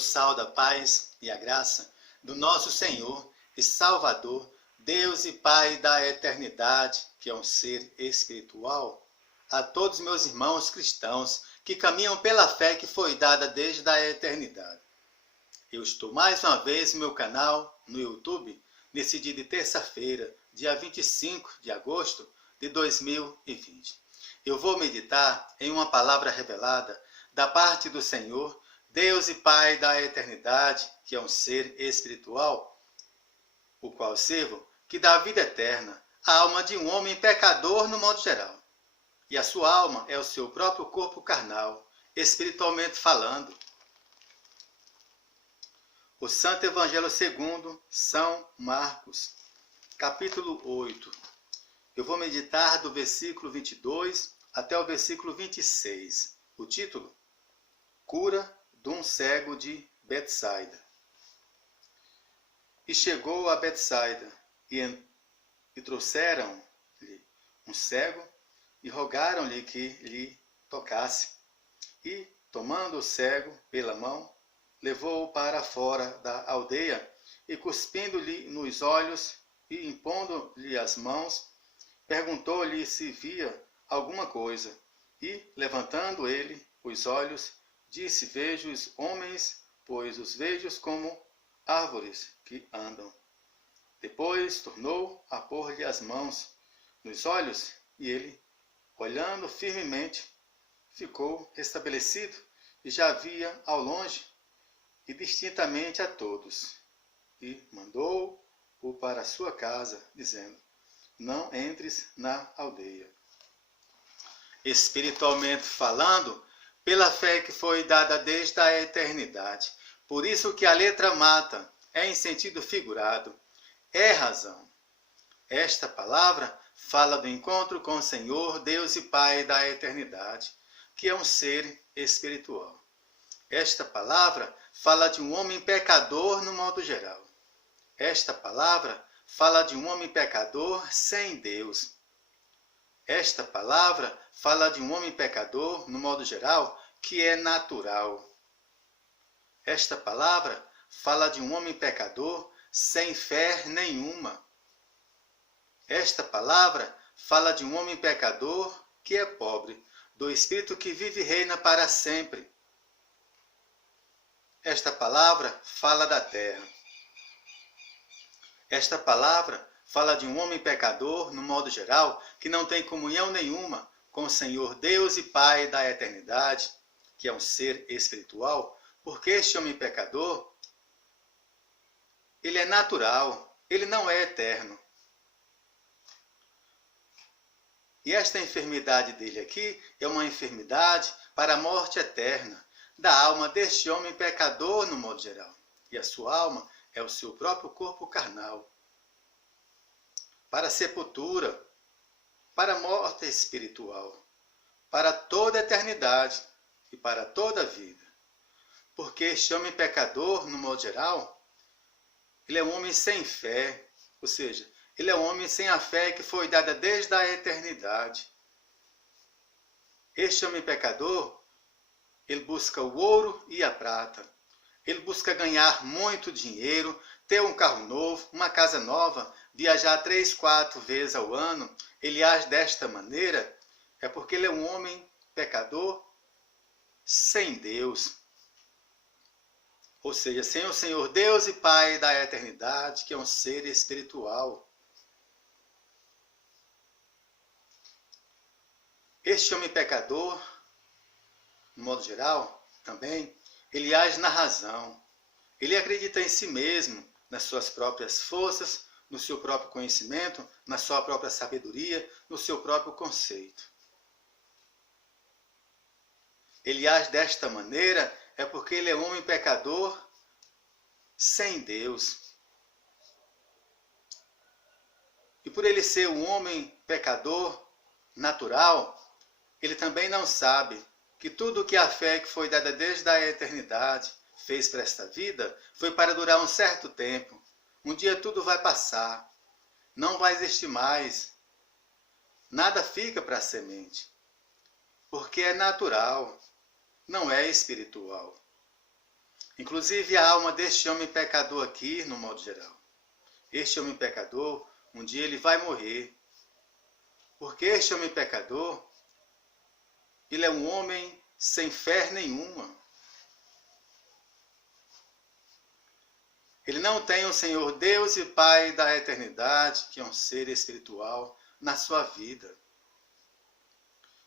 vos saúdo a paz e a graça do nosso Senhor e Salvador, Deus e Pai da eternidade, que é um ser espiritual, a todos meus irmãos cristãos que caminham pela fé que foi dada desde a eternidade. Eu estou mais uma vez no meu canal, no YouTube, nesse dia de terça-feira, dia 25 de agosto de 2020. Eu vou meditar em uma palavra revelada da parte do Senhor, Deus e Pai da eternidade, que é um ser espiritual, o qual sirvo, que dá vida eterna à alma de um homem pecador no modo geral. E a sua alma é o seu próprio corpo carnal, espiritualmente falando. O Santo Evangelho segundo São Marcos, capítulo 8. Eu vou meditar do versículo 22 até o versículo 26. O título: Cura de um cego de Betsaida. E chegou a Betsaida, e trouxeram-lhe um cego, e rogaram-lhe que lhe tocasse. E, tomando o cego pela mão, levou-o para fora da aldeia, e cuspindo-lhe nos olhos, e impondo-lhe as mãos, perguntou-lhe se via alguma coisa. E, levantando ele os olhos, disse: Vejo os homens, pois os vejo como árvores que andam. Depois tornou a pôr-lhe as mãos nos olhos, e ele, olhando firmemente, ficou restabelecido, e já via ao longe e distintamente a todos. E mandou-o para sua casa, dizendo: Não entres na aldeia. Espiritualmente falando, pela fé que foi dada desde a eternidade. Por isso que a letra mata, é em sentido figurado, é razão. Esta palavra fala do encontro com o Senhor, Deus e Pai da eternidade, que é um ser espiritual. Esta palavra fala de um homem pecador no modo geral. Esta palavra fala de um homem pecador sem Deus. Esta palavra fala de um homem pecador, no modo geral, que é natural. Esta palavra fala de um homem pecador sem fé nenhuma. Esta palavra fala de um homem pecador que é pobre, do Espírito que vive e reina para sempre. Esta palavra fala da terra. Esta palavra fala de um homem pecador, no modo geral, que não tem comunhão nenhuma com o Senhor Deus e Pai da eternidade, que é um ser espiritual, porque este homem pecador, ele é natural, ele não é eterno. E esta enfermidade dele aqui é uma enfermidade para a morte eterna da alma deste homem pecador no modo geral. E a sua alma é o seu próprio corpo carnal. Para a sepultura, para a morte espiritual, para toda a eternidade e para toda a vida. Porque este homem pecador, no modo geral, ele é um homem sem fé, ou seja, ele é um homem sem a fé que foi dada desde a eternidade. Este homem pecador, ele busca o ouro e a prata. Ele busca ganhar muito dinheiro, ter um carro novo, uma casa nova, viajar 3, 4 vezes ao ano. Ele age desta maneira, é porque ele é um homem pecador sem Deus. Ou seja, sem o Senhor Deus e Pai da eternidade, que é um ser espiritual. Este homem pecador, no modo geral, também, ele age na razão. Ele acredita em si mesmo, nas suas próprias forças, no seu próprio conhecimento, na sua própria sabedoria, no seu próprio conceito. Ele age desta maneira é porque ele é um homem pecador sem Deus. E por ele ser um homem pecador natural, ele também não sabe que tudo que a fé que foi dada desde a eternidade fez para esta vida foi para durar um certo tempo. Um dia tudo vai passar, não vai existir mais. Nada fica para a semente, porque é natural, não é espiritual. Inclusive a alma deste homem pecador aqui, no modo geral. Este homem pecador, um dia ele vai morrer. Porque este homem pecador, ele é um homem sem fé nenhuma. Ele não tem o Senhor Deus e Pai da eternidade, que é um ser espiritual, na sua vida.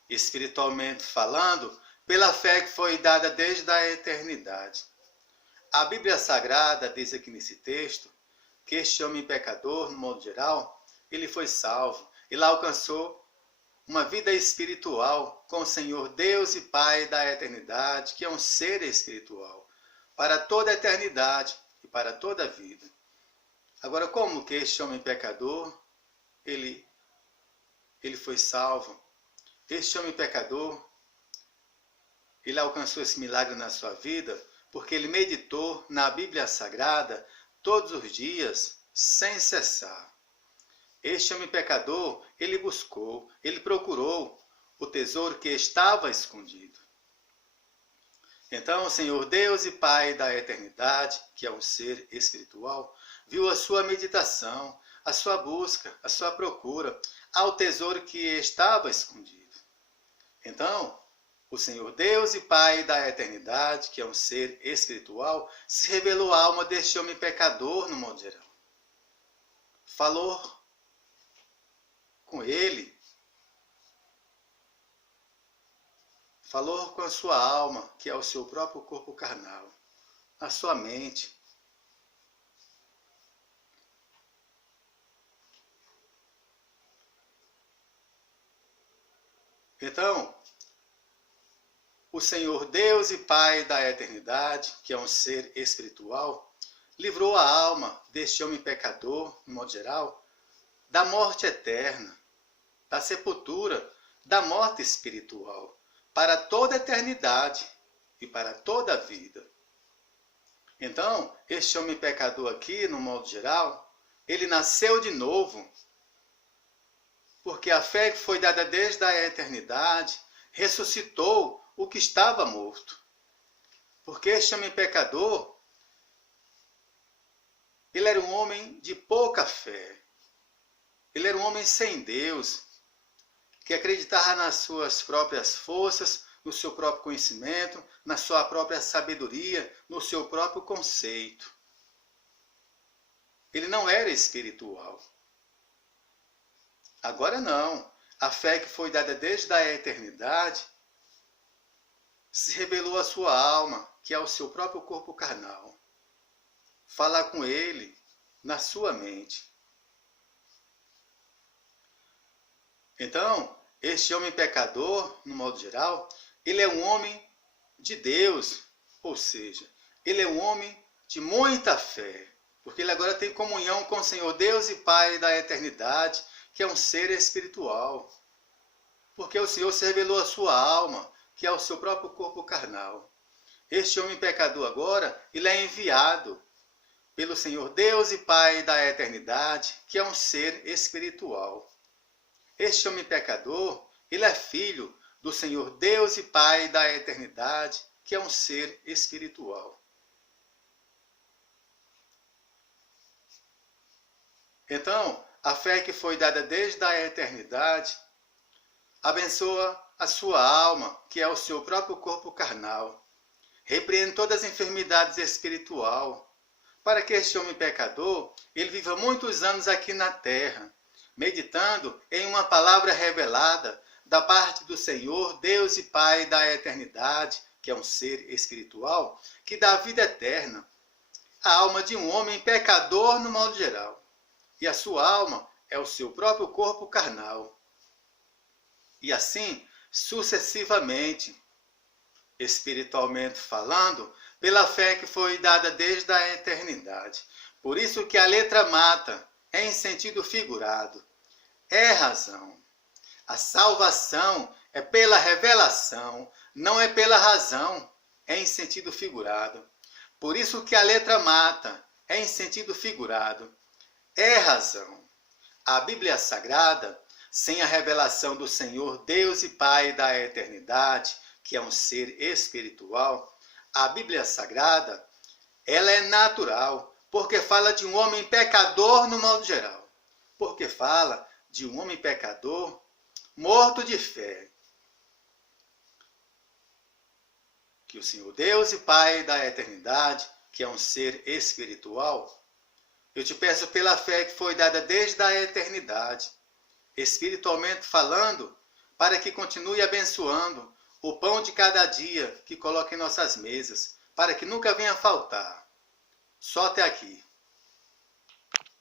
Espiritualmente falando, pela fé que foi dada desde a eternidade. A Bíblia Sagrada diz aqui nesse texto que este homem pecador, no modo geral, ele foi salvo. Ele alcançou uma vida espiritual com o Senhor Deus e Pai da eternidade, que é um ser espiritual, para toda a eternidade e para toda a vida. Agora, como que este homem pecador, ele foi salvo? Este homem pecador, ele alcançou esse milagre na sua vida porque ele meditou na Bíblia Sagrada todos os dias, sem cessar. Este homem pecador, ele buscou, ele procurou o tesouro que estava escondido. Então, o Senhor Deus e Pai da eternidade, que é um ser espiritual, viu a sua meditação, a sua busca, a sua procura ao tesouro que estava escondido. Então, o Senhor Deus e Pai da eternidade, que é um ser espiritual, se revelou à alma deste homem pecador, no modo geral. Falou com ele, falou com a sua alma, que é o seu próprio corpo carnal, a sua mente. Então, o Senhor Deus e Pai da eternidade, que é um ser espiritual, livrou a alma deste homem pecador, no modo geral, da morte eterna, da sepultura, da morte espiritual, para toda a eternidade e para toda a vida. Então, este homem pecador aqui, no modo geral, ele nasceu de novo, porque a fé que foi dada desde a eternidade ressuscitou o que estava morto. Porque este homem pecador, ele era um homem de pouca fé. Ele era um homem sem Deus, que acreditava nas suas próprias forças, no seu próprio conhecimento, na sua própria sabedoria, no seu próprio conceito. Ele não era espiritual. Agora não. A fé que foi dada desde a eternidade se revelou à sua alma, que é o seu próprio corpo carnal. Falar com ele na sua mente. Então, este homem pecador, no modo geral, ele é um homem de Deus, ou seja, ele é um homem de muita fé, porque ele agora tem comunhão com o Senhor Deus e Pai da eternidade, que é um ser espiritual. Porque o Senhor se revelou à sua alma, que é o seu próprio corpo carnal. Este homem pecador agora, ele é enviado pelo Senhor Deus e Pai da eternidade, que é um ser espiritual. Este homem pecador, ele é filho do Senhor Deus e Pai da eternidade, que é um ser espiritual. Então, a fé que foi dada desde a eternidade abençoa a sua alma, que é o seu próprio corpo carnal. Repreende todas as enfermidades espirituais, para que este homem pecador, ele viva muitos anos aqui na terra, meditando em uma palavra revelada da parte do Senhor, Deus e Pai da eternidade, que é um ser espiritual, que dá vida eterna à alma de um homem pecador no modo geral. E a sua alma é o seu próprio corpo carnal. E assim, sucessivamente, espiritualmente falando, pela fé que foi dada desde a eternidade. Por isso que a letra mata, é em sentido figurado. É razão. A salvação é pela revelação, não é pela razão, é em sentido figurado. Por isso que a letra mata, é em sentido figurado. É razão. A Bíblia Sagrada, sem a revelação do Senhor Deus e Pai da eternidade, que é um ser espiritual, a Bíblia Sagrada, ela é natural, porque fala de um homem pecador no modo geral. Porque fala de um homem pecador morto de fé. Que o Senhor Deus e Pai da eternidade, que é um ser espiritual, eu te peço pela fé que foi dada desde a eternidade, espiritualmente falando, para que continue abençoando o pão de cada dia que coloca em nossas mesas, para que nunca venha faltar. Só até aqui.